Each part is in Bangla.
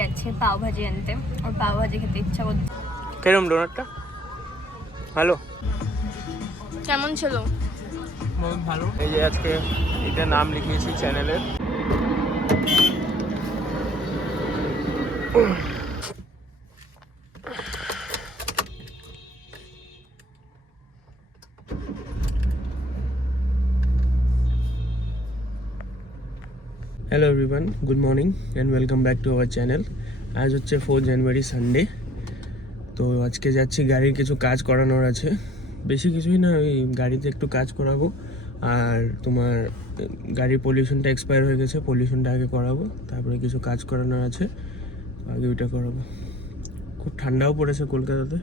গেছে পাও ভাজি আনতে, ওর পাও ভাজি খেতে ইচ্ছা করছে। কেরম ডোনাটটা? ভালো, কেমন ছিল? বহুত ভালো। এই যে আজকে এটা নাম লিখিয়েছি চ্যানেলের। Hello everyone, good morning and welcome back to our channel. আজ হচ্ছে 4 জানুয়ারি সানডে। তো আজকে যাচ্ছি, গাড়ির কিছু কাজ করানোর আছে, বেশি কিছুই না, ওই গাড়িতে একটু কাজ করাবো। আর তোমার গাড়ির পলিউশনটা এক্সপায়ার হয়ে গেছে, পলিউশনটা আগে করাবো, তারপরে কিছু কাজ করানোর আছে, আগে ওইটা করাবো। খুব ঠান্ডাও পড়েছে কলকাতাতে।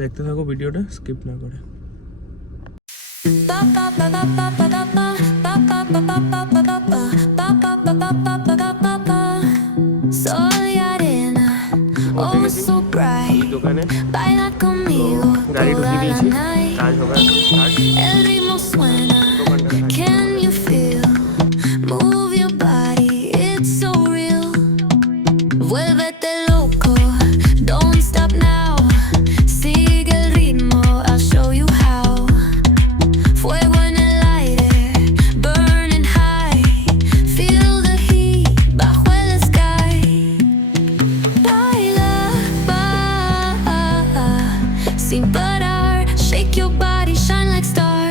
দেখতে থাকো ভিডিওটা, স্কিপ না করে। দোকানে গাড়ি ঢুকিয়ে দিয়েছি, কাজ হবে start. Sin parar, shake your body, shine like star.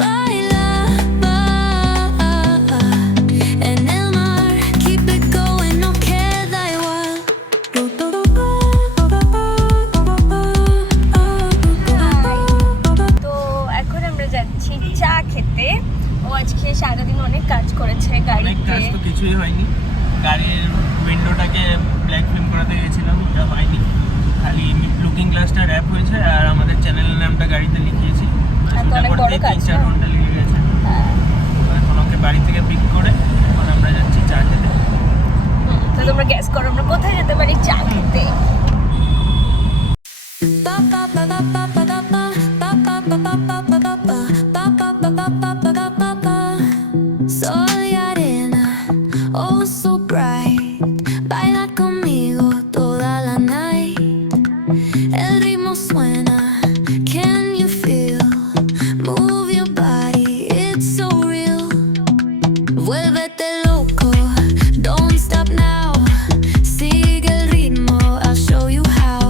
Baila, en el mar, keep it going, no queda igual. তো এখন আমরা যাচ্ছি চা খেতে। ও আজকে সারাদিন অনেক কাজ করেছে অনেক গাড়িতে। কাজ তো কিছুই হয়নি, গাড়ির উইন্ডোটাকে ব্ল্যাক ফিল্ম করাতে গিয়েছিলাম, ওটা হয়নি, খালি লুকিং গ্লাসটা র্যাপ হয়েছে আর আমাদের চ্যানেলের নামটা গাড়িতে লিখিয়েছি। তো অনেক বড় কাজ, 3-4 ঘন্টা লেগে গেছে। হ্যাঁ। এখন ওকে বাড়ি থেকে পিক করে এখন আমরা যাচ্ছি চা খেতে। তো তোমরা গ্যাস করো আমরা কোথায় যেতে পারি চা খেতে? Sol y arena, oh so bright. Baila conmigo toda la night. El ritmo suena, can you feel? Move your body, it's so real. Vuélvete loco, don't stop now. Sigue el ritmo, I'll show you how.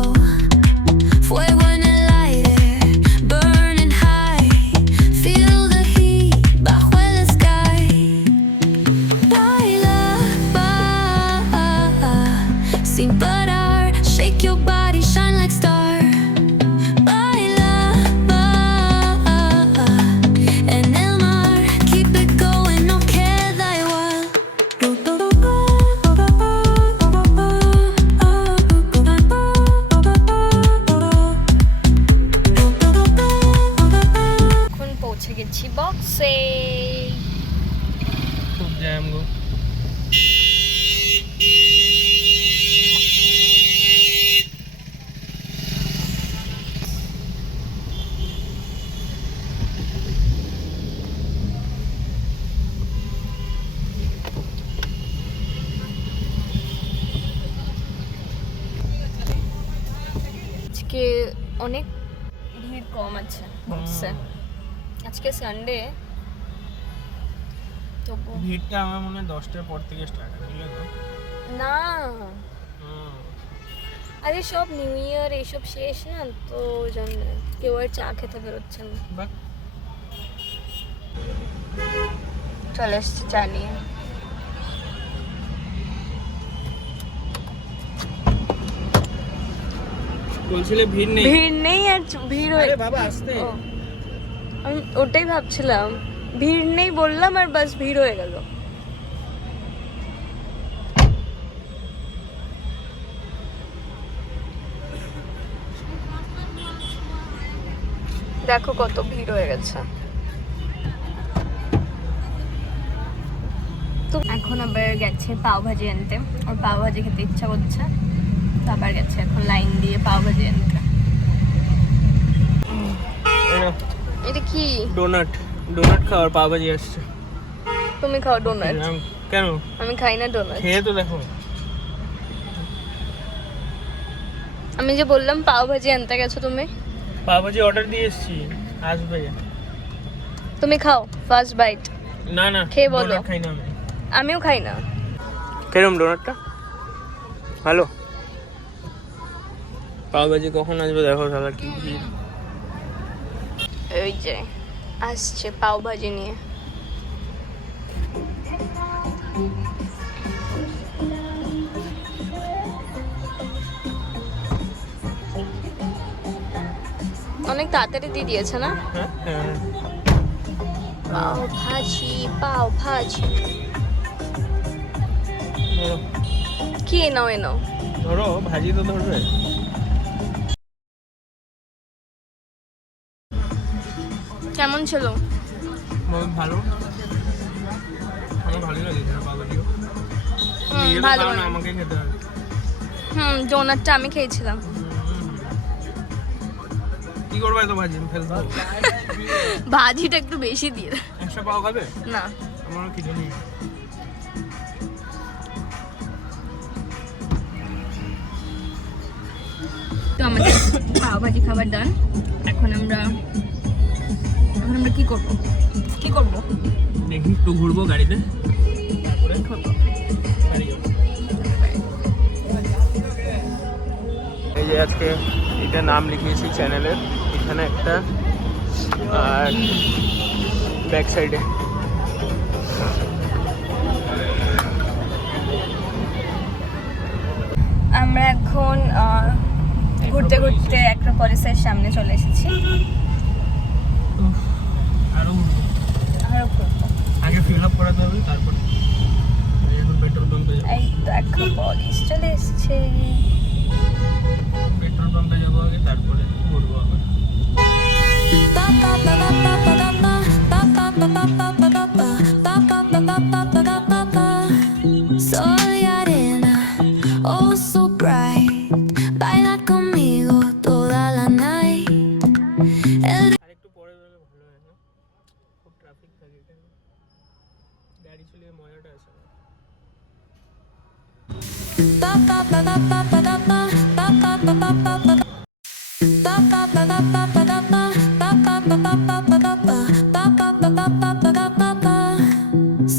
Fuego en el aire, burning high. Feel the heat bajo el sky. Baila, sin parar, shake your body, shine like star. Baila, en el mar, keep it going, no queda igual. এখন পৌঁছে গেছি বক্সে। খুব জ্যাম গো। আজকে অনেক ভিড় কম আছে বক্সে, আজকে সানডে। তবু ভিড়টা আমার মনে হয় 10টার পর থেকে স্টার্ট হলো তো। না, আরে সব নিউ ইয়ার এইসব শেষ না, তো ওই জন্য কেউ আর চা খেতে বেরোচ্ছে না। বাহ, চলে এসছি চা নিয়ে। বলছিলে ভিড় নেই? ভিড় নেই আর ভিড় হয়ে, আরে বাবা আসতে। ও, আমি ওটাই ভাবছিলাম, ভিড় নেই বললাম আর বাস ভিড় হয়ে গেল। দেখো কত ভিড় হয়ে গেছে। তো এখন আবার গেছে পাও ভাজি আনতে, ওর পাও ভাজি খেতে ইচ্ছা করছে, তো আবার গেছে এখন লাইন দিয়ে পাও ভাজি আনতে। এটা কি? ডোনাট। ডোনাট খাওয়ার পাও ভাজি আসছে। তুমি খাও ডোনাট। কেন? আমি খাই না ডোনাট। খেয়ে তো দেখো। আমি যে বললাম পাও ভাজি আনতে গেছো তুমি, পাও ভাজি অর্ডার দিয়ে এসেছি, আসবে। তুমি খাও ফার্স্ট বাইট। না না, খেয়ে বলো। ডোনাট খাই না আমি। আমিও খাই না। কিরম ডোনাটটা? ভালো। পাও ভাজি কখন আসবে দেখো শালা কি ভিড়। ওই যে আসছে পাও ভাজি নিয়ে। অনেক তাড়াতাড়ি দিয়ে দিয়েছে না? হ্যাঁ হ্যাঁ। পাও ভাজি, পাও ভাজি। ধরো কি এনাও এনাও। ধরো, ভাজি তো ধরবে। কেমন ছিল? বহুত ভালো, আমার ভালোই লাগে পাও ভাজিও। ভালো না, আমাকে খেতে হবে। ডোনাটটা আমি খেয়েছিলাম। কি করবো এত ভাজি? আমি ফেলতে হবে। ভাজিটা একটু বেশি দিয়ে দাও। একশো পাও খাবে? না, আমারও খিদে নেই। তো আমাদের পাও ভাজি খাবার ডান। এখন আমরা কি করব? দেখি একটু ঘুরবো গাড়িতে, তারপরে বাড়ি যাবো। এই যে আজকে এটা নাম লিখিয়েছি চ্যানেলের, এখানে একটা, আর ব্যাক সাইডে। আমরা এখন ঘুরতে ঘুরতে অ্যাক্রোপলিসের সামনে চলে এসেছি। আরো ঘুরবো। আগে ফিল আপ করাতে হবে, তারপর এখন পেট্রোল পাম্পে যাবো। এই তো অ্যাক্রোপলিস চলে এসেছে। পেট্রোল পাম্পে যাবো আগে, তারপরে ঘুরবো আবার। Sol y arena, oh so bright. Baila conmigo toda la night. আরেকটু পরে বেরোলে ভালো হয় না? খুব ট্রাফিক থাকে এখানে, গাড়ি চালিয়ে মজাটা আসে না।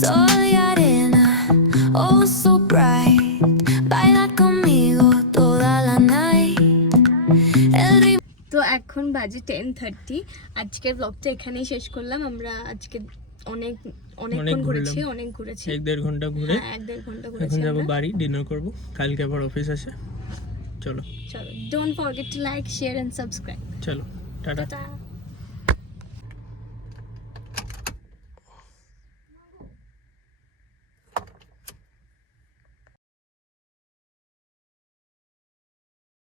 Sol y arena, oh so bright. Baila conmigo toda la night. El ritmo. তো এখন বাজে 10:30। আজকের ব্লগটা এখানেই শেষ করলাম। আমরা আজকে অনেকক্ষণ ঘুরেছি, অনেক ঘুরেছি। 1-1.5 ঘন্টা ঘুরে 1-1.5 ঘন্টা এখন ঘুরেছি যাবো আমরা। বাড়ি, ডিনার করবো, কালকে আবার অফিস আছে। চলো চলো, don't forget to like, share and subscribe. চলো, টাটা। টাটা।